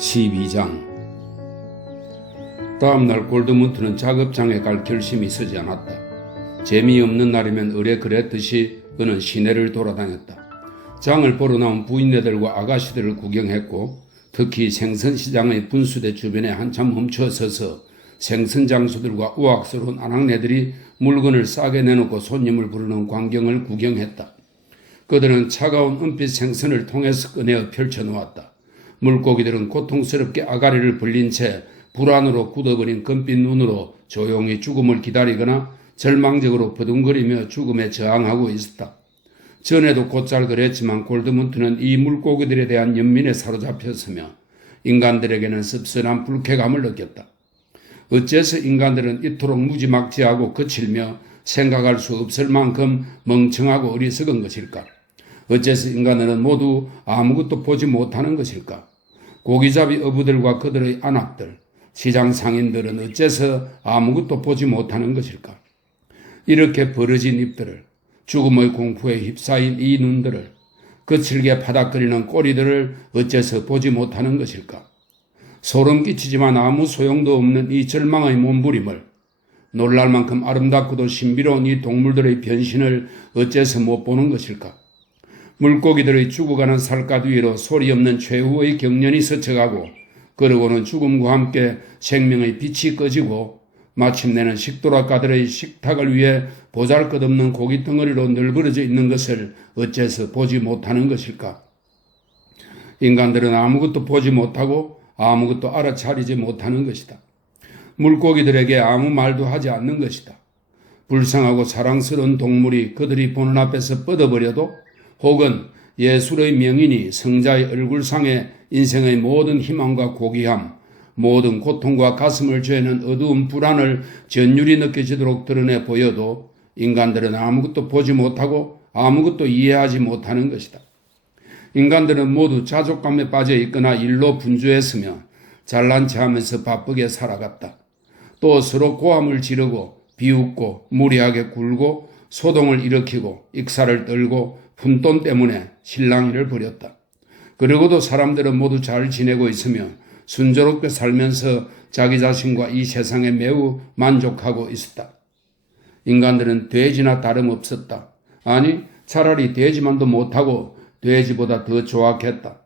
12장. 다음날 골드문트는 작업장에 갈 결심이 서지 않았다. 재미없는 날이면 의뢰 그랬듯이 그는 시내를 돌아다녔다. 장을 보러 나온 부인네들과 아가씨들을 구경했고, 특히 생선시장의 분수대 주변에 한참 멈춰서서 생선장수들과 우악스러운 아낙네들이 물건을 싸게 내놓고 손님을 부르는 광경을 구경했다. 그들은 차가운 은빛 생선을 통에서 꺼내어 펼쳐놓았다. 물고기들은 고통스럽게 아가리를 벌린 채 불안으로 굳어버린 금빛 눈으로 조용히 죽음을 기다리거나 절망적으로 버둥거리며 죽음에 저항하고 있었다. 전에도 곧잘 그랬지만 골드문트는 이 물고기들에 대한 연민에 사로잡혔으며 인간들에게는 씁쓸한 불쾌감을 느꼈다. 어째서 인간들은 이토록 무지막지하고 거칠며 생각할 수 없을 만큼 멍청하고 어리석은 것일까? 어째서 인간들은 모두 아무것도 보지 못하는 것일까? 고기잡이 어부들과 그들의 안악들, 시장 상인들은 어째서 아무것도 보지 못하는 것일까? 이렇게 벌어진 입들을, 죽음의 공포에 휩싸인 이 눈들을, 거칠게 파닥거리는 꼬리들을 어째서 보지 못하는 것일까? 소름 끼치지만 아무 소용도 없는 이 절망의 몸부림을, 놀랄 만큼 아름답고도 신비로운 이 동물들의 변신을 어째서 못 보는 것일까? 물고기들의 죽어가는 살갗 위로 소리 없는 최후의 경련이 스쳐가고, 그러고는 죽음과 함께 생명의 빛이 꺼지고, 마침내는 식도락가들의 식탁을 위해 보잘것없는 고기 덩어리로 널브러져 있는 것을 어째서 보지 못하는 것일까? 인간들은 아무것도 보지 못하고 아무것도 알아차리지 못하는 것이다. 물고기들에게 아무 말도 하지 않는 것이다. 불쌍하고 사랑스러운 동물이 그들이 보는 앞에서 뻗어버려도, 혹은 예술의 명인이 성자의 얼굴상에 인생의 모든 희망과 고귀함, 모든 고통과 가슴을 죄는 어두운 불안을 전율이 느껴지도록 드러내 보여도 인간들은 아무것도 보지 못하고 아무것도 이해하지 못하는 것이다. 인간들은 모두 자족감에 빠져 있거나 일로 분주했으며 잘난 체하면서 바쁘게 살아갔다. 또 서로 고함을 지르고 비웃고 무리하게 굴고 소동을 일으키고 익사를 떨고 푼돈 때문에 실랑이를 벌였다. 그러고도 사람들은 모두 잘 지내고 있으며 순조롭게 살면서 자기 자신과 이 세상에 매우 만족하고 있었다. 인간들은 돼지나 다름없었다. 아니, 차라리 돼지만도 못하고 돼지보다 더 조악했다.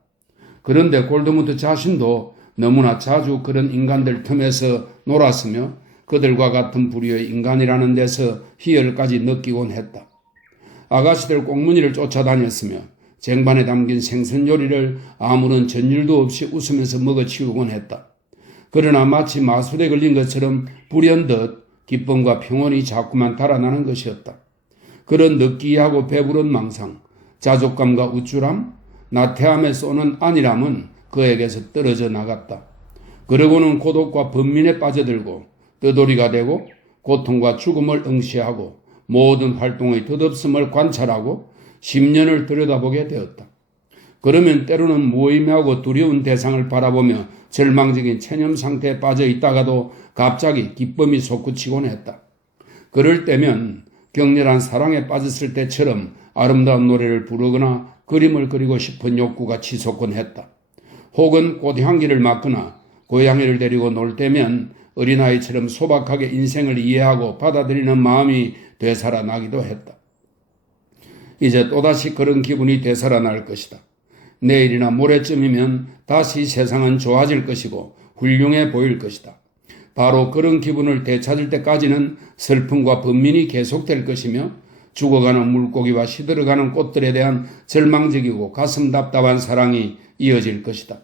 그런데 골드문트 자신도 너무나 자주 그런 인간들 틈에서 놀았으며 그들과 같은 부류의 인간이라는 데서 희열까지 느끼곤 했다. 아가씨들 꽁무니를 쫓아다녔으며 쟁반에 담긴 생선 요리를 아무런 전율도 없이 웃으면서 먹어치우곤 했다. 그러나 마치 마술에 걸린 것처럼 불현듯 기쁨과 평온이 자꾸만 달아나는 것이었다. 그런 느끼하고 배부른 망상, 자족감과 우쭐함, 나태함에 쏘는 안일함은 그에게서 떨어져 나갔다. 그러고는 고독과 번민에 빠져들고 떠돌이가 되고 고통과 죽음을 응시하고 모든 활동의 덧없음을 관찰하고 10년을 들여다보게 되었다. 그러면 때로는 무의미하고 두려운 대상을 바라보며 절망적인 체념 상태에 빠져 있다가도 갑자기 기쁨이 솟구치곤 했다. 그럴 때면 격렬한 사랑에 빠졌을 때처럼 아름다운 노래를 부르거나 그림을 그리고 싶은 욕구가 치솟곤 했다. 혹은 꽃향기를 맡거나 고양이를 데리고 놀 때면 어린아이처럼 소박하게 인생을 이해하고 받아들이는 마음이 되살아나기도 했다. 이제 또다시 그런 기분이 되살아날 것이다. 내일이나 모레쯤이면 다시 세상은 좋아질 것이고 훌륭해 보일 것이다. 바로 그런 기분을 되찾을 때까지는 슬픔과 번민이 계속될 것이며 죽어가는 물고기와 시들어가는 꽃들에 대한 절망적이고 가슴 답답한 사랑이 이어질 것이다.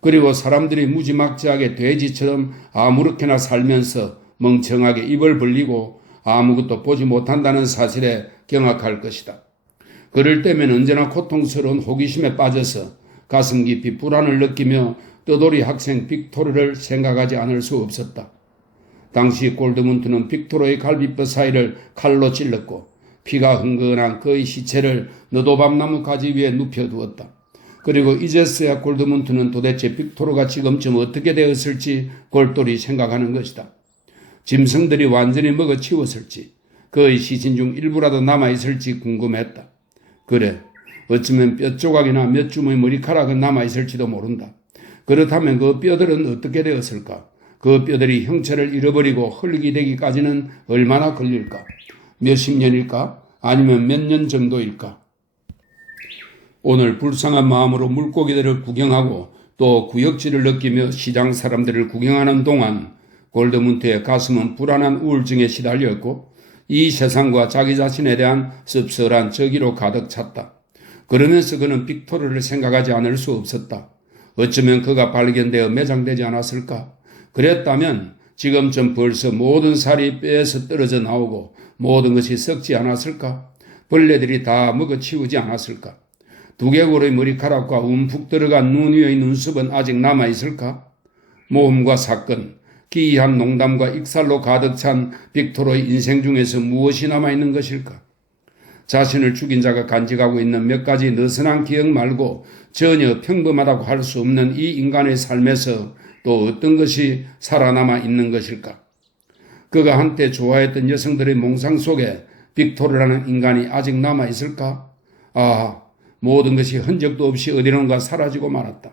그리고 사람들이 무지막지하게 돼지처럼 아무렇게나 살면서 멍청하게 입을 벌리고 아무것도 보지 못한다는 사실에 경악할 것이다. 그럴 때면 언제나 고통스러운 호기심에 빠져서 가슴 깊이 불안을 느끼며 떠돌이 학생 빅토르를 생각하지 않을 수 없었다. 당시 골드문트는 빅토르의 갈비뼈 사이를 칼로 찔렀고 피가 흥건한 그의 시체를 너도밤나무 가지 위에 눕혀두었다. 그리고 이제서야 골드문트는 도대체 빅토르가 지금쯤 어떻게 되었을지 골똘히 생각하는 것이다. 짐승들이 완전히 먹어치웠을지 그의 시신 중 일부라도 남아있을지 궁금했다. 그래, 어쩌면 뼈조각이나 몇 줌의 머리카락은 남아있을지도 모른다. 그렇다면 그 뼈들은 어떻게 되었을까? 그 뼈들이 형체를 잃어버리고 흙이 되기까지는 얼마나 걸릴까? 몇십 년일까? 아니면 몇 년 정도일까? 오늘 불쌍한 마음으로 물고기들을 구경하고 또 구역질을 느끼며 시장 사람들을 구경하는 동안 골드문트의 가슴은 불안한 우울증에 시달렸고 이 세상과 자기 자신에 대한 씁쓸한 저기로 가득 찼다. 그러면서 그는 빅토르를 생각하지 않을 수 없었다. 어쩌면 그가 발견되어 매장되지 않았을까? 그랬다면 지금쯤 벌써 모든 살이 뼈에서 떨어져 나오고 모든 것이 썩지 않았을까? 벌레들이 다 먹어치우지 않았을까? 두개골의 머리카락과 움푹 들어간 눈 위의 눈썹은 아직 남아있을까? 모험과 사건, 기이한 농담과 익살로 가득 찬 빅토르의 인생 중에서 무엇이 남아있는 것일까? 자신을 죽인 자가 간직하고 있는 몇 가지 느슨한 기억 말고 전혀 평범하다고 할 수 없는 이 인간의 삶에서 또 어떤 것이 살아남아 있는 것일까? 그가 한때 좋아했던 여성들의 몽상 속에 빅토르라는 인간이 아직 남아 있을까? 모든 것이 흔적도 없이 어디론가 사라지고 말았다.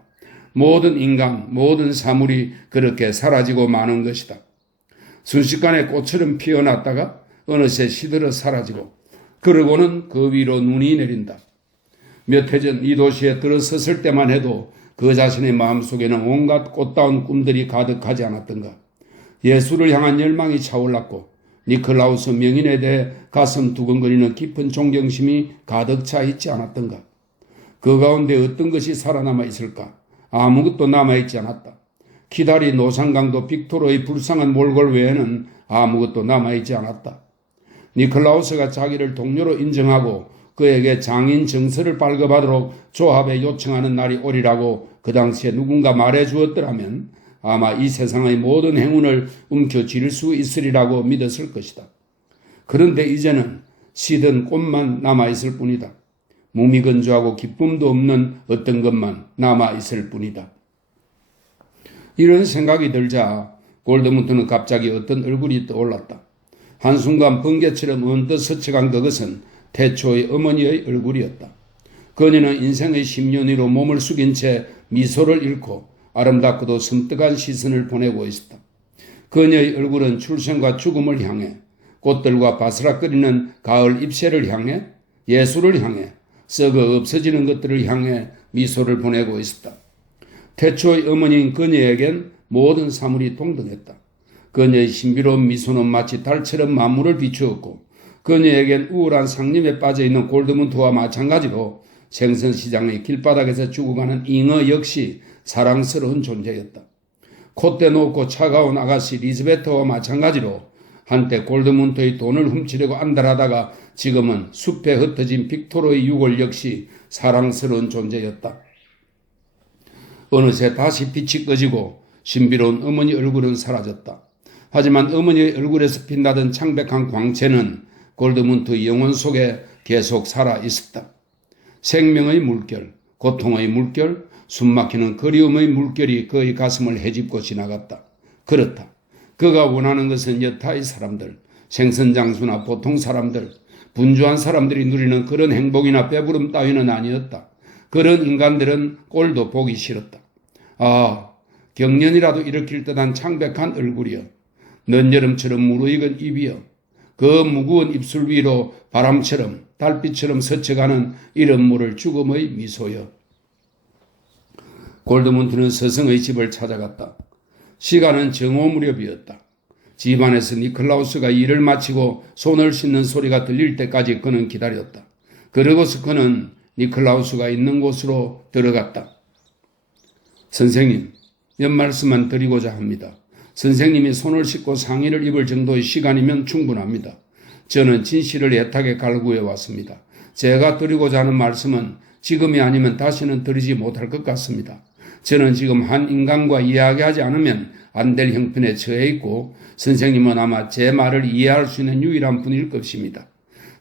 모든 인간, 모든 사물이 그렇게 사라지고 마는 것이다. 순식간에 꽃처럼 피어났다가 어느새 시들어 사라지고 그러고는 그 위로 눈이 내린다. 몇 해 전 이 도시에 들어섰을 때만 해도 그 자신의 마음속에는 온갖 꽃다운 꿈들이 가득하지 않았던가. 예수를 향한 열망이 차올랐고 니클라우스 명인에 대해 가슴 두근거리는 깊은 존경심이 가득 차 있지 않았던가. 그 가운데 어떤 것이 살아남아 있을까? 아무것도 남아있지 않았다. 키다리 노상강도 빅토르의 불쌍한 몰골 외에는 아무것도 남아있지 않았다. 니클라우스가 자기를 동료로 인정하고 그에게 장인 정서를 발급하도록 조합에 요청하는 날이 오리라고 그 당시에 누군가 말해 주었더라면 아마 이 세상의 모든 행운을 움켜쥘 수 있으리라고 믿었을 것이다. 그런데 이제는 시든 꽃만 남아있을 뿐이다. 무미건조하고 기쁨도 없는 어떤 것만 남아있을 뿐이다. 이런 생각이 들자 골드문트는 갑자기 어떤 얼굴이 떠올랐다. 한순간 번개처럼 언뜻 스쳐간 그것은 태초의 어머니의 얼굴이었다. 그녀는 인생의 10년위로 몸을 숙인 채 미소를 잃고 아름답고도 섬뜩한 시선을 보내고 있었다. 그녀의 얼굴은 출생과 죽음을 향해, 꽃들과 바스락거리는 가을 잎새를 향해, 예술을 향해, 썩어 없어지는 것들을 향해 미소를 보내고 있었다. 태초의 어머니인 그녀에겐 모든 사물이 동등했다. 그녀의 신비로운 미소는 마치 달처럼 만물을 비추었고 그녀에겐 우울한 상념에 빠져있는 골드문트와 마찬가지로 생선시장의 길바닥에서 죽어가는 잉어 역시 사랑스러운 존재였다. 콧대 높고 차가운 아가씨 리즈베트와 마찬가지로 한때 골드문트의 돈을 훔치려고 안달하다가 지금은 숲에 흩어진 빅토르의 유골 역시 사랑스러운 존재였다. 어느새 다시 빛이 꺼지고 신비로운 어머니 얼굴은 사라졌다. 하지만 어머니의 얼굴에서 빛나던 창백한 광채는 골드문트의 영혼 속에 계속 살아 있었다. 생명의 물결, 고통의 물결, 숨막히는 그리움의 물결이 그의 가슴을 헤집고 지나갔다. 그렇다. 그가 원하는 것은 여타의 사람들, 생선장수나 보통 사람들, 분주한 사람들이 누리는 그런 행복이나 배부름 따위는 아니었다. 그런 인간들은 꼴도 보기 싫었다. 경련이라도 일으킬 듯한 창백한 얼굴이여, 늦여름처럼 무르익은 입이여, 그 무거운 입술 위로 바람처럼 달빛처럼 스쳐가는 이름 모를 죽음의 미소여. 골드문트는 스승의 집을 찾아갔다. 시간은 정오 무렵이었다. 집안에서 니클라우스가 일을 마치고 손을 씻는 소리가 들릴 때까지 그는 기다렸다. 그러고서 그는 니클라우스가 있는 곳으로 들어갔다. 선생님, 몇 말씀만 드리고자 합니다. 선생님이 손을 씻고 상의를 입을 정도의 시간이면 충분합니다. 저는 진실을 애타게 갈구해 왔습니다. 제가 드리고자 하는 말씀은 지금이 아니면 다시는 드리지 못할 것 같습니다. 저는 지금 한 인간과 이야기하지 않으면 안 될 형편에 처해 있고 선생님은 아마 제 말을 이해할 수 있는 유일한 분일 것입니다.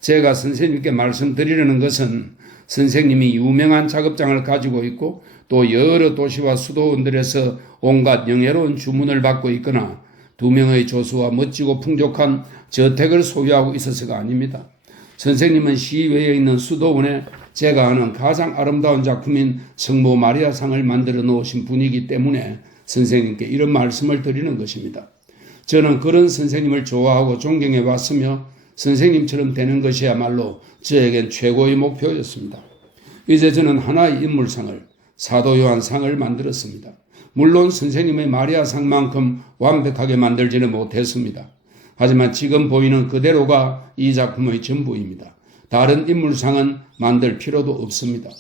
제가 선생님께 말씀드리려는 것은 선생님이 유명한 작업장을 가지고 있고 또 여러 도시와 수도원들에서 온갖 영예로운 주문을 받고 있거나 2명의 조수와 멋지고 풍족한 저택을 소유하고 있어서가 아닙니다. 선생님은 시외에 있는 수도원에 제가 아는 가장 아름다운 작품인 성모 마리아상을 만들어 놓으신 분이기 때문에 선생님께 이런 말씀을 드리는 것입니다. 저는 그런 선생님을 좋아하고 존경해 왔으며 선생님처럼 되는 것이야말로 저에겐 최고의 목표였습니다. 이제 저는 하나의 인물상을, 사도 요한상을 만들었습니다. 물론 선생님의 마리아상만큼 완벽하게 만들지는 못했습니다. 하지만 지금 보이는 그대로가 이 작품의 전부입니다. 다른 인물상은 만들 필요도 없습니다.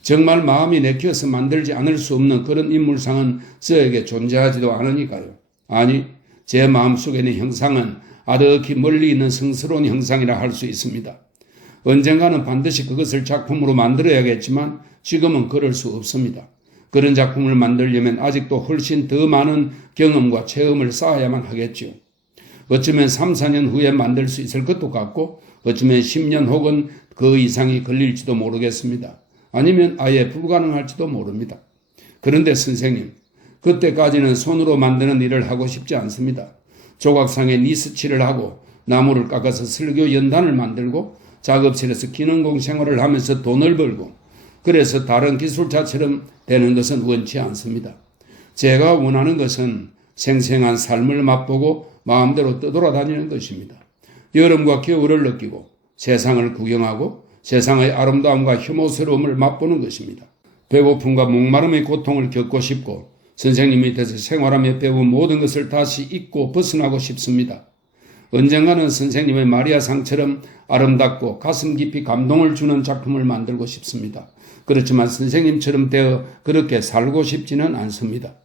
정말 마음이 내켜서 만들지 않을 수 없는 그런 인물상은 저에게 존재하지도 않으니까요. 아니, 제 마음속에 있는 형상은 아득히 멀리 있는 성스러운 형상이라 할 수 있습니다. 언젠가는 반드시 그것을 작품으로 만들어야겠지만 지금은 그럴 수 없습니다. 그런 작품을 만들려면 아직도 훨씬 더 많은 경험과 체험을 쌓아야만 하겠죠. 어쩌면 3, 4년 후에 만들 수 있을 것도 같고 어쩌면 10년 혹은 그 이상이 걸릴지도 모르겠습니다. 아니면 아예 불가능할지도 모릅니다. 그런데 선생님, 그때까지는 손으로 만드는 일을 하고 싶지 않습니다. 조각상에 니스칠을 하고 나무를 깎아서 설교 연단을 만들고 작업실에서 기능공 생활을 하면서 돈을 벌고 그래서 다른 기술자처럼 되는 것은 원치 않습니다. 제가 원하는 것은 생생한 삶을 맛보고 마음대로 떠돌아다니는 것입니다. 여름과 겨울을 느끼고 세상을 구경하고 세상의 아름다움과 혐오스러움을 맛보는 것입니다. 배고픔과 목마름의 고통을 겪고 싶고 선생님 밑에서 생활하며 배운 모든 것을 다시 잊고 벗어나고 싶습니다. 언젠가는 선생님의 마리아상처럼 아름답고 가슴 깊이 감동을 주는 작품을 만들고 싶습니다. 그렇지만 선생님처럼 되어 그렇게 살고 싶지는 않습니다.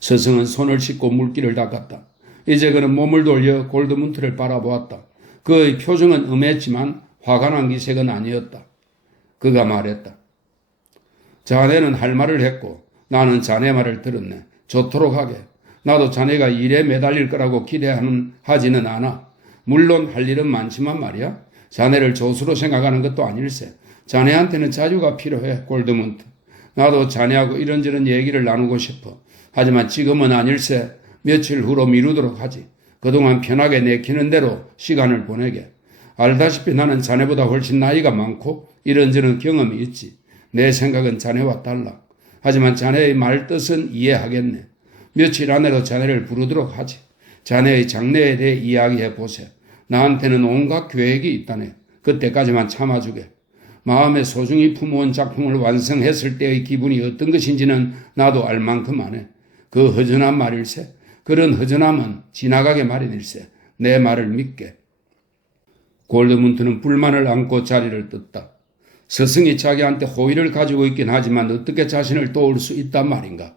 스승은 손을 씻고 물기를 닦았다. 이제 그는 몸을 돌려 골드문트를 바라보았다. 그의 표정은 음했지만 화가 난 기색은 아니었다. 그가 말했다. 자네는 할 말을 했고 나는 자네 말을 들었네. 좋도록 하게. 나도 자네가 일에 매달릴 거라고 기대하지는 않아. 물론 할 일은 많지만 말이야. 자네를 조수로 생각하는 것도 아닐세. 자네한테는 자유가 필요해, 골드문트. 나도 자네하고 이런저런 얘기를 나누고 싶어. 하지만 지금은 아닐세. 며칠 후로 미루도록 하지. 그동안 편하게 내키는 대로 시간을 보내게. 알다시피 나는 자네보다 훨씬 나이가 많고 이런저런 경험이 있지. 내 생각은 자네와 달라. 하지만 자네의 말 뜻은 이해하겠네. 며칠 안으로 자네를 부르도록 하지. 자네의 장래에 대해 이야기해 보세. 나한테는 온갖 계획이 있다네. 그때까지만 참아주게. 마음에 소중히 품어온 작품을 완성했을 때의 기분이 어떤 것인지는 나도 알 만큼 아네. 그 허전한 말일세. 그런 허전함은 지나가게 마련일세. 내 말을 믿게. 골드문트는 불만을 안고 자리를 떴다. 스승이 자기한테 호의를 가지고 있긴 하지만 어떻게 자신을 도울 수 있단 말인가.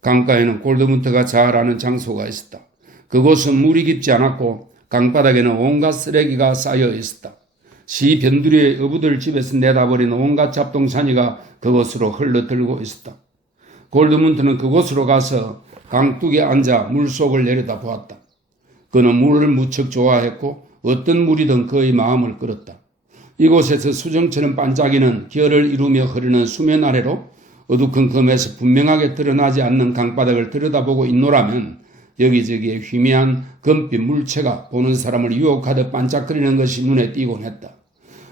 강가에는 골드문트가 잘 아는 장소가 있었다. 그곳은 물이 깊지 않았고 강바닥에는 온갖 쓰레기가 쌓여 있었다. 시 변두리의 어부들 집에서 내다버린 온갖 잡동사니가 그곳으로 흘러들고 있었다. 골드문트는 그곳으로 가서 강둑에 앉아 물속을 내려다 보았다. 그는 물을 무척 좋아했고 어떤 물이든 그의 마음을 끌었다. 이곳에서 수정처럼 반짝이는 결을 이루며 흐르는 수면 아래로 어두컴컴해서 분명하게 드러나지 않는 강바닥을 들여다보고 있노라면 여기저기에 희미한 금빛 물체가 보는 사람을 유혹하듯 반짝거리는 것이 눈에 띄곤 했다.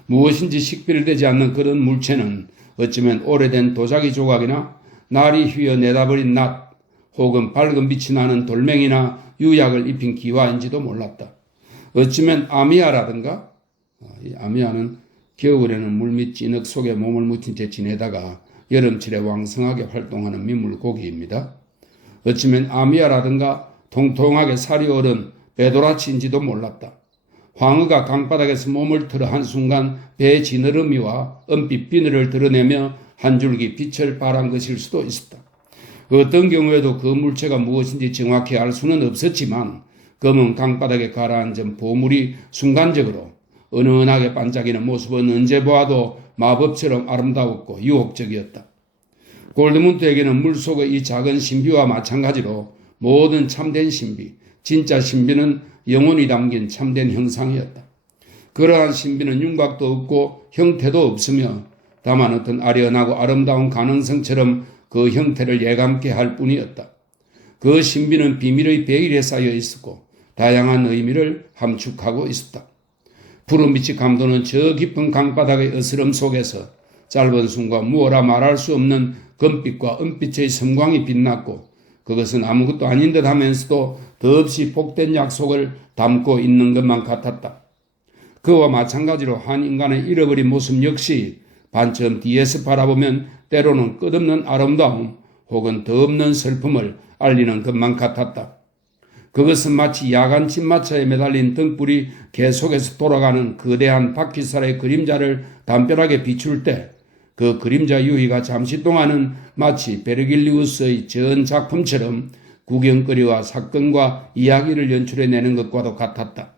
무엇인지 식별되지 않는 그런 물체는 어쩌면 오래된 도자기 조각이나 날이 휘어 내다버린 낫 혹은 밝은 빛이 나는 돌멩이나 유약을 입힌 기와인지도 몰랐다. 어쩌면 아미아라든가, 이 아미아는 겨울에는 물밑 진흙 속에 몸을 묻힌 채 지내다가 여름철에 왕성하게 활동하는 민물고기입니다. 어쩌면 아미아라든가 통통하게 살이 오른 배도라치인지도 몰랐다. 황어가 강바닥에서 몸을 틀어 한순간 배의 지느러미와 은빛 비늘을 드러내며 한 줄기 빛을 발한 것일 수도 있었다. 어떤 경우에도 그 물체가 무엇인지 정확히 알 수는 없었지만 검은 강바닥에 가라앉은 보물이 순간적으로 은은하게 반짝이는 모습은 언제 보아도 마법처럼 아름다웠고 유혹적이었다. 골드문트에게는 물속의 이 작은 신비와 마찬가지로 모든 참된 신비, 진짜 신비는 영혼이 담긴 참된 형상이었다. 그러한 신비는 윤곽도 없고 형태도 없으며 다만 어떤 아련하고 아름다운 가능성처럼 그 형태를 예감케 할 뿐이었다. 그 신비는 비밀의 베일에 쌓여 있었고 다양한 의미를 함축하고 있었다. 푸른 빛이 감도는 저 깊은 강바닥의 어스름 속에서 짧은 순간 무어라 말할 수 없는 금빛과 은빛의 섬광이 빛났고 그것은 아무것도 아닌 듯 하면서도 더없이 복된 약속을 담고 있는 것만 같았다. 그와 마찬가지로 한 인간의 잃어버린 모습 역시 반쯤 뒤에서 바라보면 때로는 끝없는 아름다움 혹은 더없는 슬픔을 알리는 것만 같았다. 그것은 마치 야간 집마차에 매달린 등불이 계속해서 돌아가는 거대한 바퀴살의 그림자를 담벼락에 비출 때 그 그림자 유희가 잠시 동안은 마치 베르길리우스의 전 작품처럼 구경거리와 사건과 이야기를 연출해내는 것과도 같았다.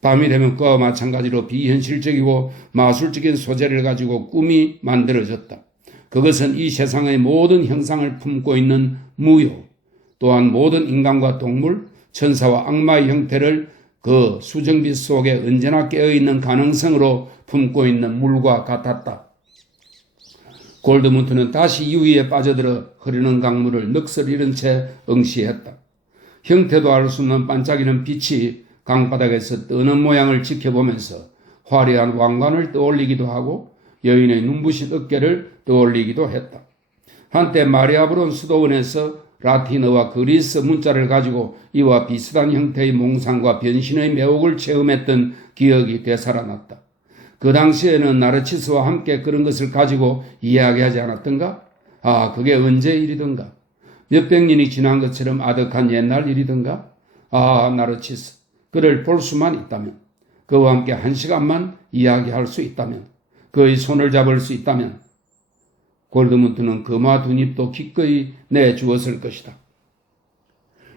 밤이 되면 그와 마찬가지로 비현실적이고 마술적인 소재를 가지고 꿈이 만들어졌다. 그것은 이 세상의 모든 형상을 품고 있는 무효, 또한 모든 인간과 동물, 천사와 악마의 형태를 그 수정빛 속에 언제나 깨어있는 가능성으로 품고 있는 물과 같았다. 골드문트는 다시 유위에 빠져들어 흐르는 강물을 넋을 잃은 채 응시했다. 형태도 알 수 없는 반짝이는 빛이 강바닥에서 뜨는 모양을 지켜보면서 화려한 왕관을 떠올리기도 하고 여인의 눈부신 어깨를 떠올리기도 했다. 한때 마리아브론 수도원에서 라틴어와 그리스 문자를 가지고 이와 비슷한 형태의 몽상과 변신의 매혹을 체험했던 기억이 되살아났다. 그 당시에는 나르치스와 함께 그런 것을 가지고 이야기하지 않았던가? 아, 그게 언제 일이던가? 몇백 년이 지난 것처럼 아득한 옛날 일이던가? 아, 나르치스. 그를 볼 수만 있다면, 그와 함께 한 시간만 이야기할 수 있다면, 그의 손을 잡을 수 있다면, 골드문트는 금화 두 잎도 기꺼이 내주었을 것이다.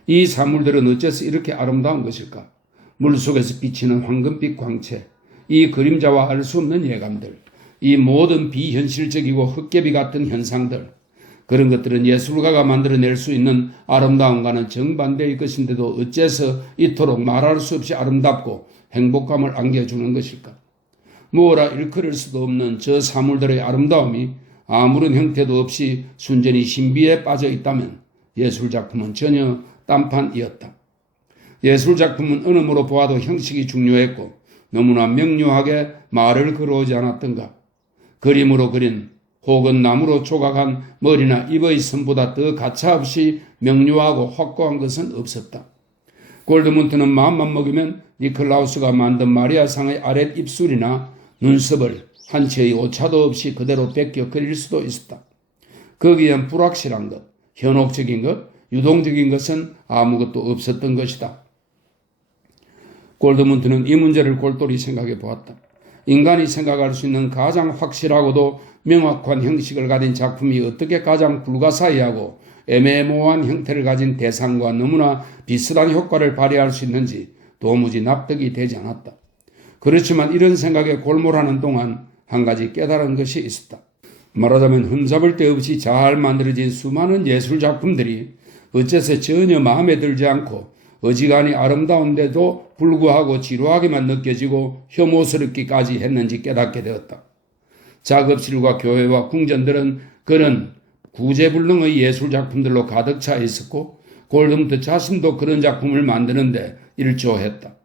이 사물들은 어째서 이렇게 아름다운 것일까? 물속에서 비치는 황금빛 광채, 이 그림자와 알 수 없는 예감들, 이 모든 비현실적이고 헛개비 같은 현상들, 그런 것들은 예술가가 만들어낼 수 있는 아름다움과는 정반대의 것인데도 어째서 이토록 말할 수 없이 아름답고 행복감을 안겨주는 것일까? 뭐라 일컬을 수도 없는 저 사물들의 아름다움이 아무런 형태도 없이 순전히 신비에 빠져 있다면 예술작품은 전혀 딴판이었다. 예술작품은 어느으로 보아도 형식이 중요했고 너무나 명료하게 말을 걸어오지 않았던가. 그림으로 그린 혹은 나무로 조각한 머리나 입의 선보다 더 가차없이 명료하고 확고한 것은 없었다. 골드문트는 마음만 먹으면 니클라우스가 만든 마리아상의 아랫 입술이나 눈썹을 한 채의 오차도 없이 그대로 베껴 그릴 수도 있었다. 거기엔 불확실한 것, 현혹적인 것, 유동적인 것은 아무것도 없었던 것이다. 골드문트는 이 문제를 골똘히 생각해 보았다. 인간이 생각할 수 있는 가장 확실하고도 명확한 형식을 가진 작품이 어떻게 가장 불가사의하고 애매모호한 형태를 가진 대상과 너무나 비슷한 효과를 발휘할 수 있는지 도무지 납득이 되지 않았다. 그렇지만 이런 생각에 골몰하는 동안 한 가지 깨달은 것이 있었다. 말하자면 흠잡을 데 없이 잘 만들어진 수많은 예술작품들이 어째서 전혀 마음에 들지 않고 어지간히 아름다운데도 불구하고 지루하게만 느껴지고 혐오스럽기까지 했는지 깨닫게 되었다. 작업실과 교회와 궁전들은 그런 구제불능의 예술작품들로 가득 차 있었고 골드문트 자신도 그런 작품을 만드는데 일조했다.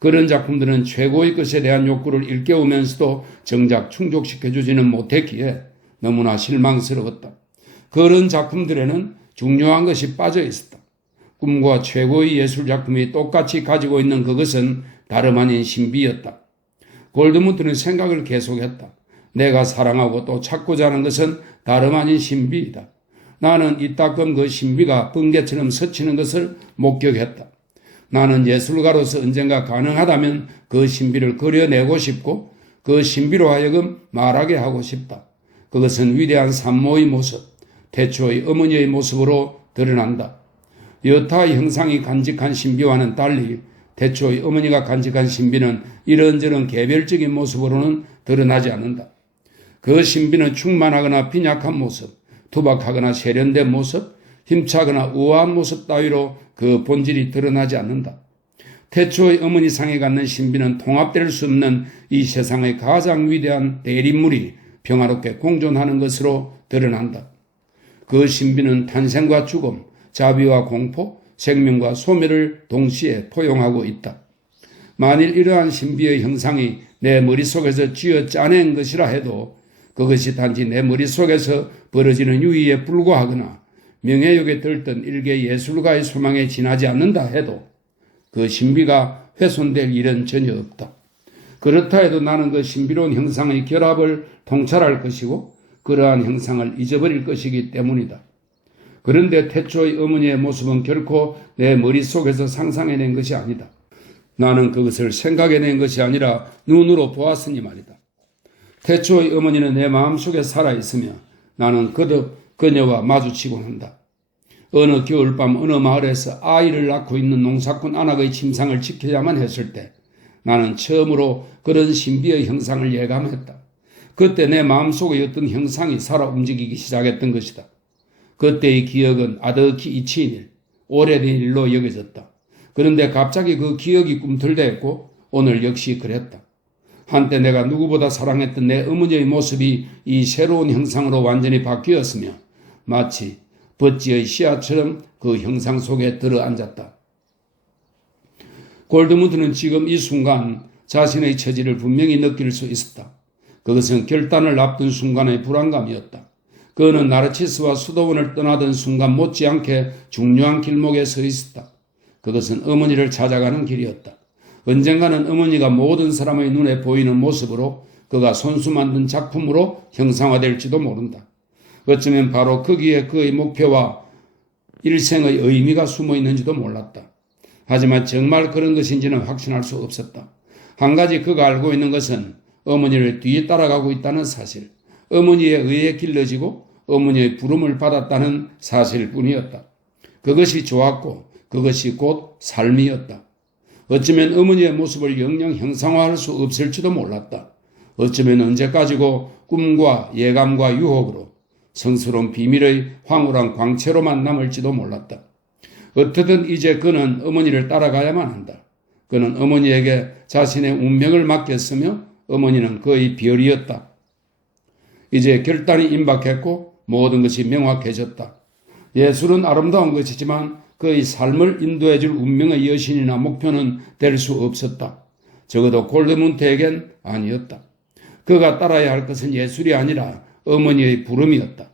그런 작품들은 최고의 것에 대한 욕구를 일깨우면서도 정작 충족시켜주지는 못했기에 너무나 실망스러웠다. 그런 작품들에는 중요한 것이 빠져 있었다. 꿈과 최고의 예술작품이 똑같이 가지고 있는 그것은 다름 아닌 신비였다. 골드문트는 생각을 계속했다. 내가 사랑하고 또 찾고자 하는 것은 다름 아닌 신비이다. 나는 이따금 그 신비가 번개처럼 스치는 것을 목격했다. 나는 예술가로서 언젠가 가능하다면 그 신비를 그려내고 싶고 그 신비로 하여금 말하게 하고 싶다. 그것은 위대한 산모의 모습, 태초의 어머니의 모습으로 드러난다. 여타의 형상이 간직한 신비와는 달리 태초의 어머니가 간직한 신비는 이런저런 개별적인 모습으로는 드러나지 않는다. 그 신비는 충만하거나 빈약한 모습, 투박하거나 세련된 모습, 힘차거나 우아한 모습 따위로 그 본질이 드러나지 않는다. 태초의 어머니상에 갖는 신비는 통합될 수 없는 이 세상의 가장 위대한 대립물이 평화롭게 공존하는 것으로 드러난다. 그 신비는 탄생과 죽음, 자비와 공포, 생명과 소멸을 동시에 포용하고 있다. 만일 이러한 신비의 형상이 내 머릿속에서 쥐어 짜낸 것이라 해도 그것이 단지 내 머릿속에서 벌어지는 유의에 불과하거나 명예욕에 들뜬 일개 예술가의 소망에 지나지 않는다 해도 그 신비가 훼손될 일은 전혀 없다. 그렇다 해도 나는 그 신비로운 형상의 결합을 통찰할 것이고 그러한 형상을 잊어버릴 것이기 때문이다. 그런데 태초의 어머니의 모습은 결코 내 머릿속에서 상상해낸 것이 아니다. 나는 그것을 생각해낸 것이 아니라 눈으로 보았으니 말이다. 태초의 어머니는 내 마음속에 살아있으며 나는 거듭 그녀와 마주치곤 한다. 어느 겨울밤 어느 마을에서 아이를 낳고 있는 농사꾼 아낙의 침상을 지켜야만 했을 때 나는 처음으로 그런 신비의 형상을 예감했다. 그때 내 마음속에 어떤 형상이 살아 움직이기 시작했던 것이다. 그때의 기억은 아득히 잊힌 일, 오래된 일로 여겨졌다. 그런데 갑자기 그 기억이 꿈틀대었고 오늘 역시 그랬다. 한때 내가 누구보다 사랑했던 내 어머니의 모습이 이 새로운 형상으로 완전히 바뀌었으며 마치 버찌의 씨앗처럼 그 형상 속에 들어앉았다. 골드문트는 지금 이 순간 자신의 처지를 분명히 느낄 수 있었다. 그것은 결단을 앞둔 순간의 불안감이었다. 그는 나르치스와 수도원을 떠나던 순간 못지않게 중요한 길목에 서 있었다. 그것은 어머니를 찾아가는 길이었다. 언젠가는 어머니가 모든 사람의 눈에 보이는 모습으로 그가 손수 만든 작품으로 형상화될지도 모른다. 어쩌면 바로 거기에 그의 목표와 일생의 의미가 숨어 있는지도 몰랐다. 하지만 정말 그런 것인지는 확신할 수 없었다. 한 가지 그가 알고 있는 것은 어머니를 뒤에 따라가고 있다는 사실, 어머니에 의해 길러지고 어머니의 부름을 받았다는 사실뿐이었다. 그것이 좋았고 그것이 곧 삶이었다. 어쩌면 어머니의 모습을 영영 형상화할 수 없을지도 몰랐다. 어쩌면 언제까지고 꿈과 예감과 유혹으로 성스러운 비밀의 황홀한 광채로만 남을지도 몰랐다. 어떻든 이제 그는 어머니를 따라가야만 한다. 그는 어머니에게 자신의 운명을 맡겼으며 어머니는 그의 별이었다. 이제 결단이 임박했고 모든 것이 명확해졌다. 예술은 아름다운 것이지만 그의 삶을 인도해줄 운명의 여신이나 목표는 될 수 없었다. 적어도 골드문트에겐 아니었다. 그가 따라야 할 것은 예술이 아니라 어머니의 부름이었다.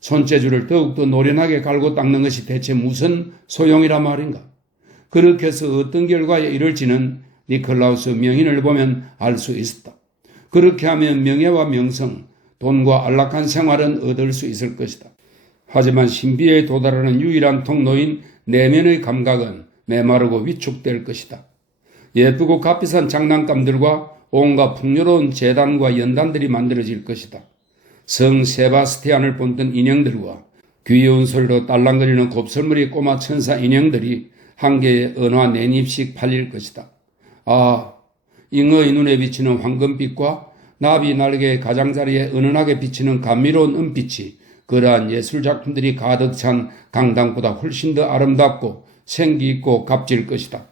손재주를 더욱더 노련하게 갈고 닦는 것이 대체 무슨 소용이라 말인가. 그렇게 해서 어떤 결과에 이를지는 니콜라우스 명인을 보면 알 수 있었다. 그렇게 하면 명예와 명성, 돈과 안락한 생활은 얻을 수 있을 것이다. 하지만 신비에 도달하는 유일한 통로인 내면의 감각은 메마르고 위축될 것이다. 예쁘고 값비싼 장난감들과 온갖 풍요로운 재단과 연단들이 만들어질 것이다. 성 세바스티안을 본뜬 인형들과 귀여운 소리로 딸랑거리는 곱슬머리 꼬마 천사 인형들이 한 개의 은화 4입씩 팔릴 것이다. 아, 잉어의 눈에 비치는 황금빛과 나비 날개의 가장자리에 은은하게 비치는 감미로운 은빛이 그러한 예술작품들이 가득 찬 강당보다 훨씬 더 아름답고 생기있고 값질 것이다.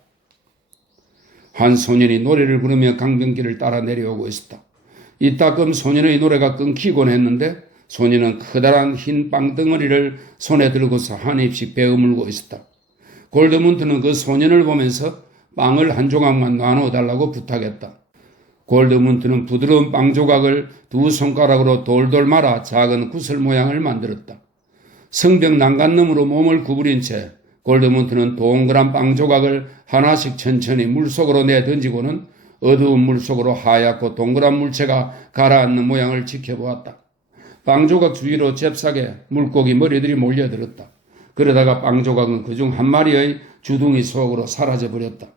한 소년이 노래를 부르며 강변길을 따라 내려오고 있었다. 이따금 소년의 노래가 끊기곤 했는데 소년은 커다란 흰 빵덩어리를 손에 들고서 한 입씩 베어물고 있었다. 골드문트는 그 소년을 보면서 빵을 한 조각만 나눠달라고 부탁했다. 골드문트는 부드러운 빵 조각을 두 손가락으로 돌돌 말아 작은 구슬 모양을 만들었다. 성벽 난간너머로 몸을 구부린 채 골드문트는 동그란 빵 조각을 하나씩 천천히 물속으로 내던지고는 어두운 물속으로 하얗고 동그란 물체가 가라앉는 모양을 지켜보았다. 빵 조각 주위로 잽싸게 물고기 머리들이 몰려들었다. 그러다가 빵 조각은 그중 한 마리의 주둥이 속으로 사라져버렸다.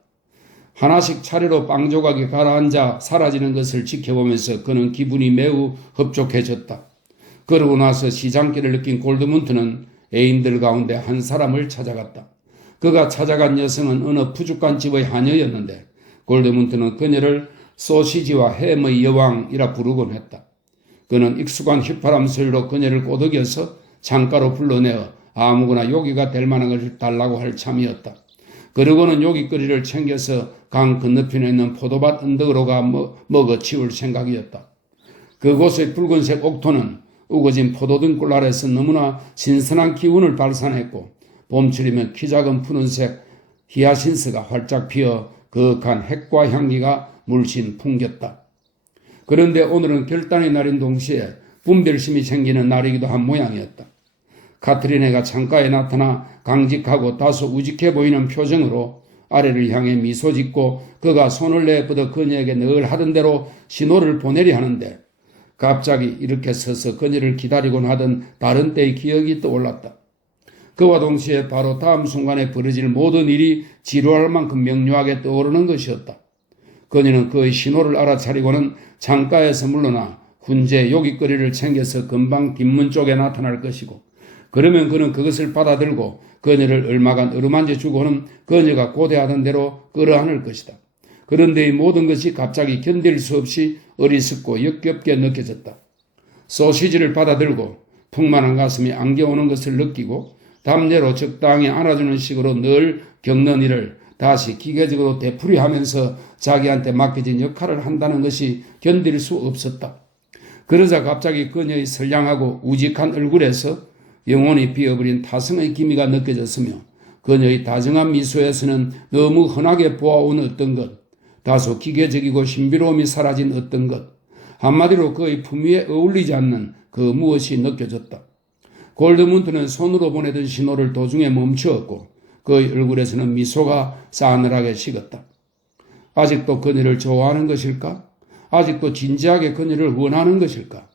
하나씩 차례로 빵 조각이 가라앉아 사라지는 것을 지켜보면서 그는 기분이 매우 흡족해졌다. 그러고 나서 시장길을 느낀 골드문트는 애인들 가운데 한 사람을 찾아갔다. 그가 찾아간 여성은 어느 푸죽한 집의 하녀였는데 골드문트는 그녀를 소시지와 햄의 여왕이라 부르곤 했다. 그는 익숙한 휘파람 소리로 그녀를 꼬드겨서 창가로 불러내어 아무거나 요기가 될 만한 것을 달라고 할 참이었다. 그러고는 요깃거리를 챙겨서 강 건너편에 있는 포도밭 언덕으로 가 먹어 치울 생각이었다. 그곳의 붉은색 옥토는 우거진 포도등굴 아래서 너무나 신선한 기운을 발산했고 봄철이면 키 작은 푸른색 히아신스가 활짝 피어 거룩한 핵과 향기가 물씬 풍겼다. 그런데 오늘은 결단의 날인 동시에 분별심이 생기는 날이기도 한 모양이었다. 카트리네가 창가에 나타나 강직하고 다소 우직해 보이는 표정으로 아래를 향해 미소 짓고 그가 손을 내뻗어 그녀에게 늘 하던 대로 신호를 보내려 하는데 갑자기 이렇게 서서 그녀를 기다리곤 하던 다른 때의 기억이 떠올랐다. 그와 동시에 바로 다음 순간에 벌어질 모든 일이 지루할 만큼 명료하게 떠오르는 것이었다. 그녀는 그의 신호를 알아차리고는 창가에서 물러나 훈제 요깃거리를 챙겨서 금방 뒷문 쪽에 나타날 것이고 그러면 그는 그것을 받아들고 그녀를 얼마간 어루만져 주고는 그녀가 고대하던 대로 끌어안을 것이다. 그런데 이 모든 것이 갑자기 견딜 수 없이 어리석고 역겹게 느껴졌다. 소시지를 받아들고 풍만한 가슴이 안겨오는 것을 느끼고 담내로 적당히 안아주는 식으로 늘 겪는 일을 다시 기계적으로 되풀이하면서 자기한테 맡겨진 역할을 한다는 것이 견딜 수 없었다. 그러자 갑자기 그녀의 선량하고 우직한 얼굴에서 영혼이 비어버린 타성의 기미가 느껴졌으며 그녀의 다정한 미소에서는 너무 흔하게 보아온 어떤 것, 다소 기계적이고 신비로움이 사라진 어떤 것, 한마디로 그의 품위에 어울리지 않는 그 무엇이 느껴졌다. 골드문트는 손으로 보내던 신호를 도중에 멈추었고 그의 얼굴에서는 미소가 싸늘하게 식었다. 아직도 그녀를 좋아하는 것일까? 아직도 진지하게 그녀를 원하는 것일까?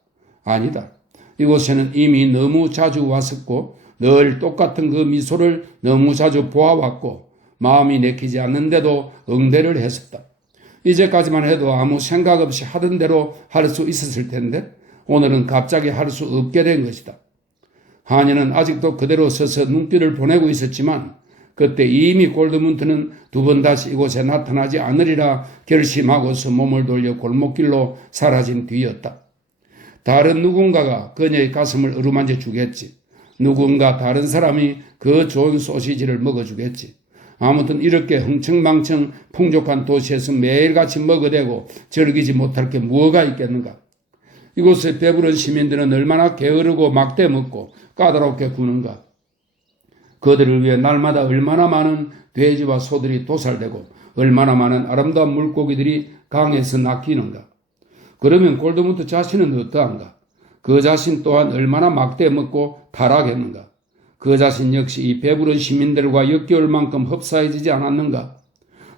아니다. 이곳에는 이미 너무 자주 왔었고 늘 똑같은 그 미소를 너무 자주 보아왔고 마음이 내키지 않는데도 응대를 했었다. 이제까지만 해도 아무 생각 없이 하던 대로 할 수 있었을 텐데 오늘은 갑자기 할 수 없게 된 것이다. 하녀는 아직도 그대로 서서 눈길을 보내고 있었지만 그때 이미 골드문트는 두 번 다시 이곳에 나타나지 않으리라 결심하고서 몸을 돌려 골목길로 사라진 뒤였다. 다른 누군가가 그녀의 가슴을 어루만져 주겠지. 누군가 다른 사람이 그 좋은 소시지를 먹어주겠지. 아무튼 이렇게 흥청망청 풍족한 도시에서 매일같이 먹어대고 즐기지 못할 게 뭐가 있겠는가. 이곳의 배부른 시민들은 얼마나 게으르고 막대먹고 까다롭게 구는가. 그들을 위해 날마다 얼마나 많은 돼지와 소들이 도살되고 얼마나 많은 아름다운 물고기들이 강에서 낚이는가. 그러면 골드문트 자신은 어떠한가? 그 자신 또한 얼마나 막대먹고 타락했는가? 그 자신 역시 이 배부른 시민들과 역겨울 만큼 흡사해지지 않았는가?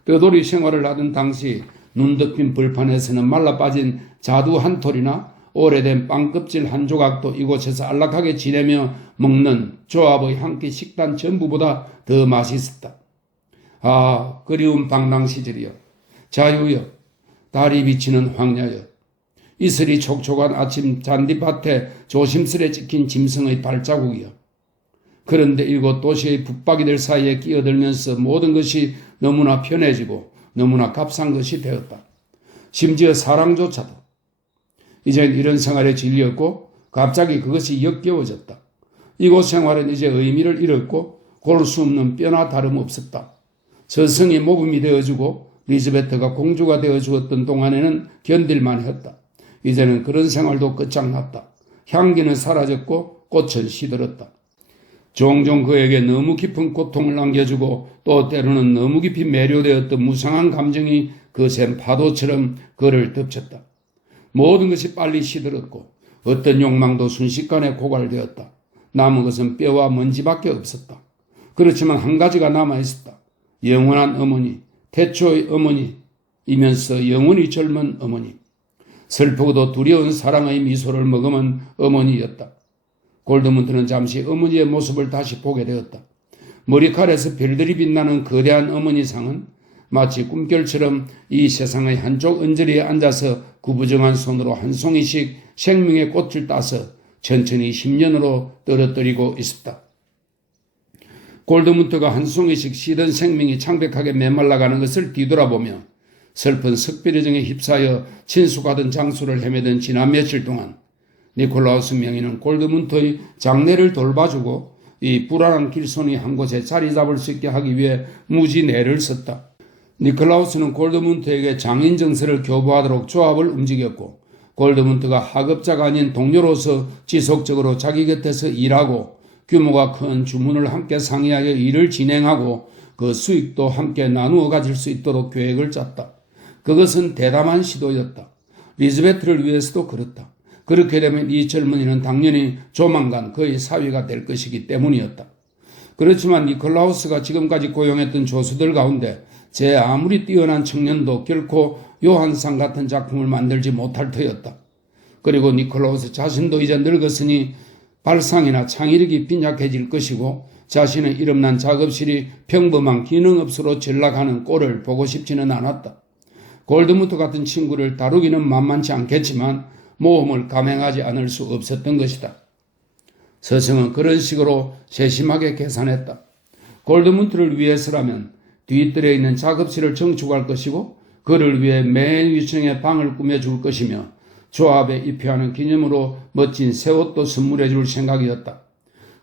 뼈돌이 생활을 하던 당시 눈 덮인 벌판에서는 말라빠진 자두 한 톨이나 오래된 빵껍질 한 조각도 이곳에서 안락하게 지내며 먹는 조합의 한 끼 식단 전부보다 더 맛있었다. 아, 그리운 방랑 시절이여, 자유여, 달이 비치는 황야여, 이슬이 촉촉한 아침 잔디밭에 조심스레 찍힌 짐승의 발자국이여. 그런데 이곳 도시의 붙박이들 사이에 끼어들면서 모든 것이 너무나 편해지고 너무나 값싼 것이 되었다. 심지어 사랑조차도. 이젠 이런 생활에 질렸고 갑자기 그것이 역겨워졌다. 이곳 생활은 이제 의미를 잃었고 고를 수 없는 뼈나 다름없었다. 저승이 모범이 되어주고 리즈베트가 공주가 되어주었던 동안에는 견딜만 했다. 이제는 그런 생활도 끝장났다. 향기는 사라졌고 꽃은 시들었다. 종종 그에게 너무 깊은 고통을 안겨주고 또 때로는 너무 깊이 매료되었던 무상한 감정이 거센 파도처럼 그를 덮쳤다. 모든 것이 빨리 시들었고 어떤 욕망도 순식간에 고갈되었다. 남은 것은 뼈와 먼지밖에 없었다. 그렇지만 한 가지가 남아있었다. 영원한 어머니, 태초의 어머니이면서 영원히 젊은 어머니. 슬프고도 두려운 사랑의 미소를 머금은 어머니였다. 골드문트는 잠시 어머니의 모습을 다시 보게 되었다. 머리칼에서 별들이 빛나는 거대한 어머니상은 마치 꿈결처럼 이 세상의 한쪽 언저리에 앉아서 구부정한 손으로 한 송이씩 생명의 꽃을 따서 천천히 10년으로 떨어뜨리고 있었다. 골드문트가 한 송이씩 쉬던 생명이 창백하게 메말라가는 것을 뒤돌아보며 슬픈 석비례정에 휩싸여 친숙하던 장소를 헤매던 지난 며칠 동안 니콜라우스 명의는 골드문트의 장례를 돌봐주고 이 불안한 길손이 한 곳에 자리 잡을 수 있게 하기 위해 무지 애를 썼다. 니콜라우스는 골드문트에게 장인 정서를 교부하도록 조합을 움직였고 골드문트가 하급자가 아닌 동료로서 지속적으로 자기 곁에서 일하고 규모가 큰 주문을 함께 상의하여 일을 진행하고 그 수익도 함께 나누어 가질 수 있도록 계획을 짰다. 그것은 대담한 시도였다. 리즈베트를 위해서도 그렇다. 그렇게 되면 이 젊은이는 당연히 조만간 그의 사위가 될 것이기 때문이었다. 그렇지만 니콜라우스가 지금까지 고용했던 조수들 가운데 제 아무리 뛰어난 청년도 결코 요한상 같은 작품을 만들지 못할 터였다. 그리고 니콜라우스 자신도 이제 늙었으니 발상이나 창의력이 빈약해질 것이고 자신의 이름난 작업실이 평범한 기능업소로 전락하는 꼴을 보고 싶지는 않았다. 골드무트 같은 친구를 다루기는 만만치 않겠지만 모험을 감행하지 않을 수 없었던 것이다. 서성은 그런 식으로 세심하게 계산했다. 골드무트를 위해서라면 뒤뜰에 있는 작업실을 증축할 것이고 그를 위해 맨 위층에 방을 꾸며줄 것이며 조합에 입회하는 기념으로 멋진 새 옷도 선물해 줄 생각이었다.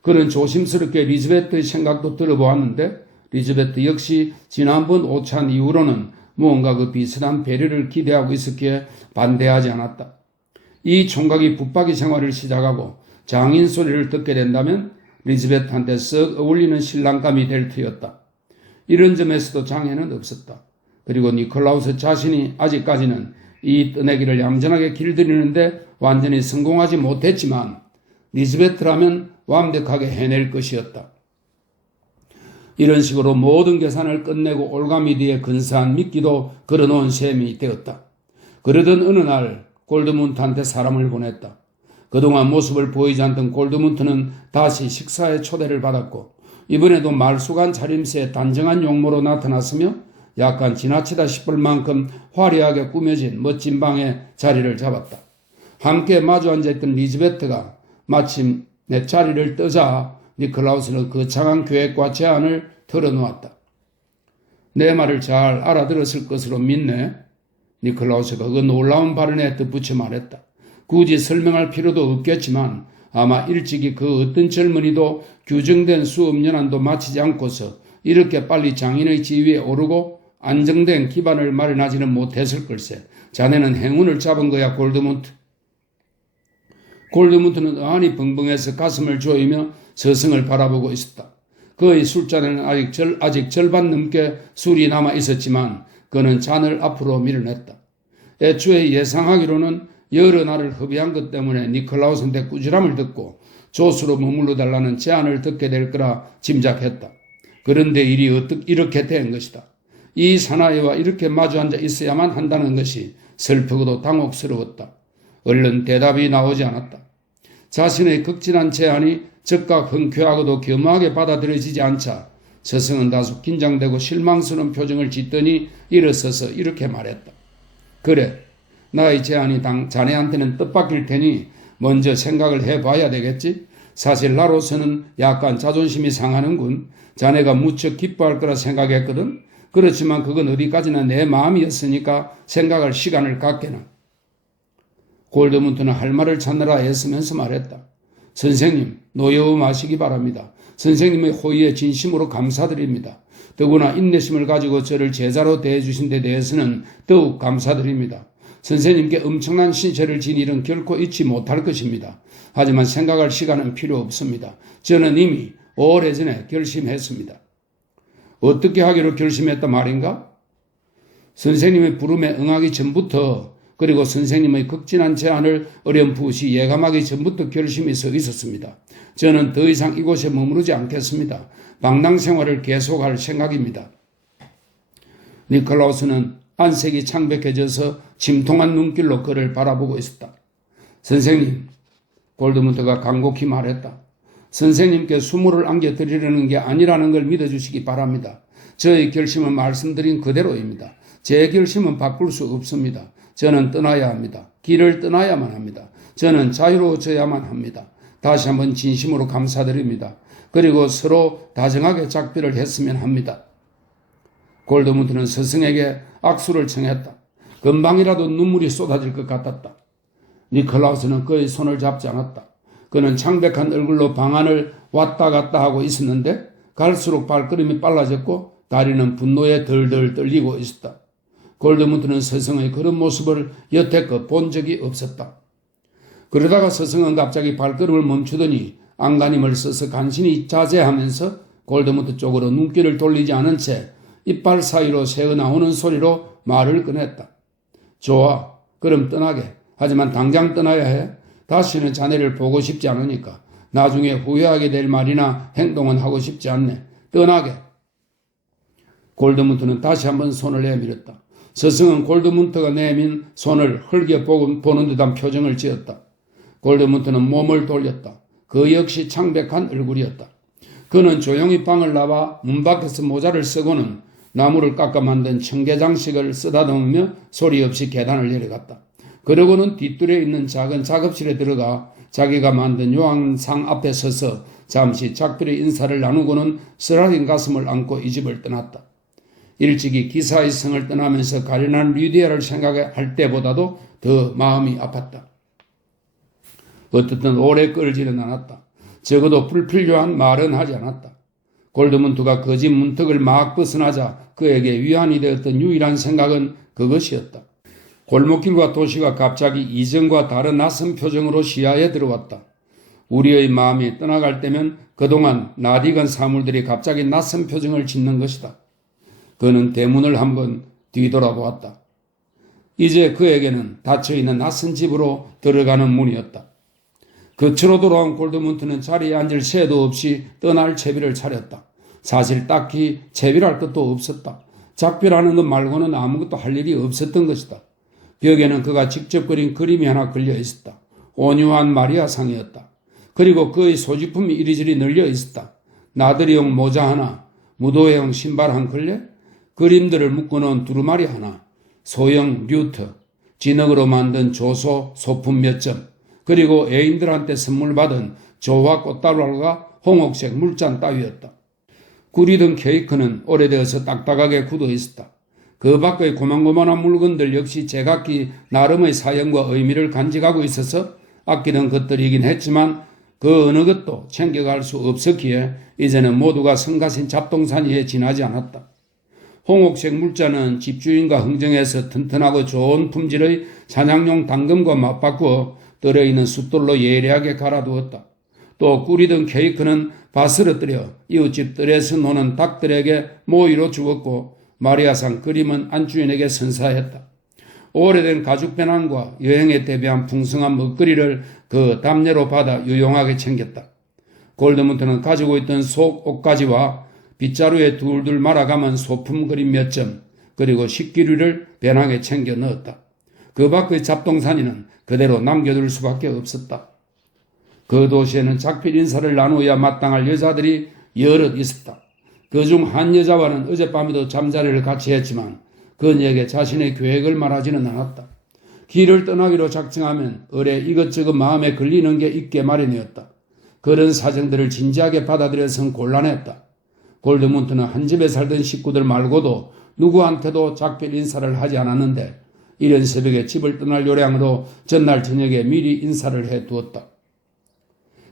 그는 조심스럽게 리즈베트의 생각도 들어보았는데 리즈베트 역시 지난번 오찬 이후로는 무언가 그 비슷한 배려를 기대하고 있었기에 반대하지 않았다. 이 총각이 붙박이 생활을 시작하고 장인 소리를 듣게 된다면 리즈베트한테 썩 어울리는 신랑감이 될 터였다. 이런 점에서도 장애는 없었다. 그리고 니콜라우스 자신이 아직까지는 이 떠내기를 얌전하게 길들이는데 완전히 성공하지 못했지만 리즈베트라면 완벽하게 해낼 것이었다. 이런 식으로 모든 계산을 끝내고 올가미 뒤에 근사한 미끼도 걸어놓은 셈이 되었다. 그러던 어느 날 골드문트한테 사람을 보냈다. 그동안 모습을 보이지 않던 골드문트는 다시 식사에 초대를 받았고 이번에도 말쑥한 차림새에 단정한 용모로 나타났으며 약간 지나치다 싶을 만큼 화려하게 꾸며진 멋진 방에 자리를 잡았다. 함께 마주 앉아있던 리즈베트가 마침 내 자리를 뜨자 니콜라우스는 거창한 계획과 제안을 털어놓았다. 내 말을 잘 알아들었을 것으로 믿네. 니콜라우스가 그 놀라운 발언에 덧붙여 말했다. 굳이 설명할 필요도 없겠지만 아마 일찍이 그 어떤 젊은이도 규정된 수업연한도 마치지 않고서 이렇게 빨리 장인의 지위에 오르고 안정된 기반을 마련하지는 못했을 걸세. 자네는 행운을 잡은 거야, 골드문트. 골드문트는 어안이 벙벙해서 가슴을 조이며 서성을 바라보고 있었다. 그의 술잔에는 아직 절반 넘게 술이 남아 있었지만 그는 잔을 앞으로 밀어냈다. 애초에 예상하기로는 여러 날을 허비한 것 때문에 니콜라우스한테 꾸지람을 듣고 조수로 머물러 달라는 제안을 듣게 될 거라 짐작했다. 그런데 일이 이렇게 된 것이다. 이 사나이와 이렇게 마주 앉아 있어야만 한다는 것이 슬프고도 당혹스러웠다. 얼른 대답이 나오지 않았다. 자신의 극진한 제안이 적각 흔쾌하고도 겸허하게 받아들여지지 않자 서성은 다소 긴장되고 실망스러운 표정을 짓더니 일어서서 이렇게 말했다. 그래, 나의 제안이 자네한테는 뜻밖일 테니 먼저 생각을 해봐야 되겠지? 사실 나로서는 약간 자존심이 상하는군. 자네가 무척 기뻐할 거라 생각했거든. 그렇지만 그건 어디까지나 내 마음이었으니까 생각할 시간을 갖게나. 골드문트는 할 말을 찾느라 애쓰면서 말했다. 선생님, 노여움 마시기 바랍니다. 선생님의 호의에 진심으로 감사드립니다. 더구나 인내심을 가지고 저를 제자로 대해주신 데 대해서는 더욱 감사드립니다. 선생님께 엄청난 신세를 진 일은 결코 잊지 못할 것입니다. 하지만 생각할 시간은 필요 없습니다. 저는 이미 오래전에 결심했습니다. 어떻게 하기로 결심했단 말인가? 선생님의 부름에 응하기 전부터 그리고 선생님의 극진한 제안을 어렴풋이 예감하기 전부터 결심이 서 있었습니다. 저는 더 이상 이곳에 머무르지 않겠습니다. 방랑 생활을 계속할 생각입니다. 니콜라우스는 안색이 창백해져서 침통한 눈길로 그를 바라보고 있었다. 선생님, 골드문트가 간곡히 말했다. 선생님께 수모를 안겨드리려는 게 아니라는 걸 믿어주시기 바랍니다. 저의 결심은 말씀드린 그대로입니다. 제 결심은 바꿀 수 없습니다. 저는 떠나야 합니다. 길을 떠나야만 합니다. 저는 자유로워져야만 합니다. 다시 한번 진심으로 감사드립니다. 그리고 서로 다정하게 작별을 했으면 합니다. 골드문트는 스승에게 악수를 청했다. 금방이라도 눈물이 쏟아질 것 같았다. 니콜라우스는 그의 손을 잡지 않았다. 그는 창백한 얼굴로 방 안을 왔다 갔다 하고 있었는데 갈수록 발걸음이 빨라졌고 다리는 분노에 덜덜 떨리고 있었다. 골드문트는 스승의 그런 모습을 여태껏 본 적이 없었다. 그러다가 스승은 갑자기 발걸음을 멈추더니 안간힘을 써서 간신히 자제하면서 골드문트 쪽으로 눈길을 돌리지 않은 채 이빨 사이로 새어나오는 소리로 말을 꺼냈다. 좋아. 그럼 떠나게. 하지만 당장 떠나야 해. 다시는 자네를 보고 싶지 않으니까. 나중에 후회하게 될 말이나 행동은 하고 싶지 않네. 떠나게. 골드문트는 다시 한번 손을 내밀었다. 스승은 골드문트가 내민 손을 흘겨보는 듯한 표정을 지었다. 골드문트는 몸을 돌렸다. 그 역시 창백한 얼굴이었다. 그는 조용히 방을 나와 문 밖에서 모자를 쓰고는 나무를 깎아 만든 청개장식을 쓰다듬으며 소리 없이 계단을 내려갔다. 그러고는 뒷뜰에 있는 작은 작업실에 들어가 자기가 만든 요한상 앞에 서서 잠시 작별의 인사를 나누고는 쓰라린 가슴을 안고 이 집을 떠났다. 일찍이 기사의 성을 떠나면서 가련한 리디아를 생각할 때보다도 더 마음이 아팠다. 어떻든 오래 끌지는 않았다. 적어도 불필요한 말은 하지 않았다. 골드문트가 그 집 문턱을 막 벗어나자 그에게 위안이 되었던 유일한 생각은 그것이었다. 골목길과 도시가 갑자기 이전과 다른 낯선 표정으로 시야에 들어왔다. 우리의 마음이 떠나갈 때면 그동안 낯익은 사물들이 갑자기 낯선 표정을 짓는 것이다. 그는 대문을 한번 뒤돌아보았다. 이제 그에게는 닫혀있는 낯선 집으로 들어가는 문이었다. 거치로 돌아온 골드문트는 자리에 앉을 새도 없이 떠날 채비를 차렸다. 사실 딱히 채비랄 것도 없었다. 작별하는 것 말고는 아무것도 할 일이 없었던 것이다. 벽에는 그가 직접 그린 그림이 하나 걸려 있었다. 온유한 마리아상이었다. 그리고 그의 소지품이 이리저리 널려 있었다. 나들이용 모자 하나, 무도회용 신발 한 컬레, 그림들을 묶어놓은 두루마리 하나, 소형 류트, 진흙으로 만든 조소 소품 몇 점, 그리고 애인들한테 선물 받은 조화 꽃다발과 홍옥색 물잔 따위였다. 구리던 케이크는 오래되어서 딱딱하게 굳어 있었다. 그 밖의 고만고만한 물건들 역시 제각기 나름의 사연과 의미를 간직하고 있어서 아끼던 것들이긴 했지만 그 어느 것도 챙겨갈 수 없었기에 이제는 모두가 성가신 잡동산 위에 지나지 않았다. 홍옥색 물잔은 집주인과 흥정해서 튼튼하고 좋은 품질의 사냥용 당금과 맞바꾸어 떨어있는 숫돌로 예리하게 갈아두었다. 또 꾸리던 케이크는 밭으로 들여 이웃집 뜰에서 노는 닭들에게 모이로 주었고 마리아상 그림은 안주인에게 선사했다. 오래된 가죽 배낭과 여행에 대비한 풍성한 먹거리를 그 담요로 받아 유용하게 챙겼다. 골드문트는 가지고 있던 속 옷가지와 빗자루에 둘둘 말아가면 소품 그림 몇 점, 그리고 식기류를 배낭에 챙겨 넣었다. 그 밖의 잡동사니는 그대로 남겨둘 수밖에 없었다. 그 도시에는 작별 인사를 나누어야 마땅할 여자들이 여럿 있었다. 그중 한 여자와는 어젯밤에도 잠자리를 같이 했지만 그녀에게 자신의 계획을 말하지는 않았다. 길을 떠나기로 작정하면 을에 이것저것 마음에 걸리는 게 있게 마련이었다. 그런 사정들을 진지하게 받아들여서는 곤란했다. 골드문트는 한 집에 살던 식구들 말고도 누구한테도 작별 인사를 하지 않았는데 이른 새벽에 집을 떠날 요량으로 전날 저녁에 미리 인사를 해두었다.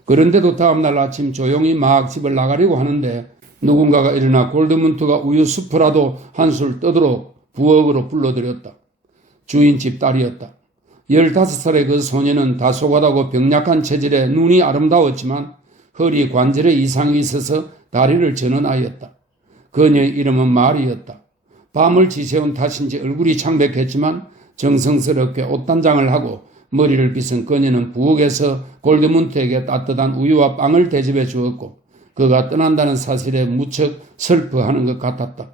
그런데도 다음날 아침 조용히 막 집을 나가려고 하는데 누군가가 일어나 골드문트가 우유 수프라도 한술 떠도록 부엌으로 불러들였다. 주인집 딸이었다. 15살의 그 소녀는 다소곳하고 병약한 체질에 눈이 아름다웠지만 허리 관절에 이상이 있어서 다리를 저는 아이였다. 그녀의 이름은 마리였다. 밤을 지새운 탓인지 얼굴이 창백했지만 정성스럽게 옷단장을 하고 머리를 빗은 그녀는 부엌에서 골드문트에게 따뜻한 우유와 빵을 대접해 주었고 그가 떠난다는 사실에 무척 슬퍼하는 것 같았다.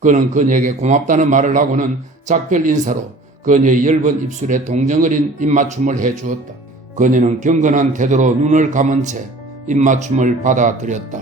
그는 그녀에게 고맙다는 말을 하고는 작별 인사로 그녀의 엷은 입술에 동정 어린 입맞춤을 해 주었다. 그녀는 경건한 태도로 눈을 감은 채 입맞춤을 받아들였다.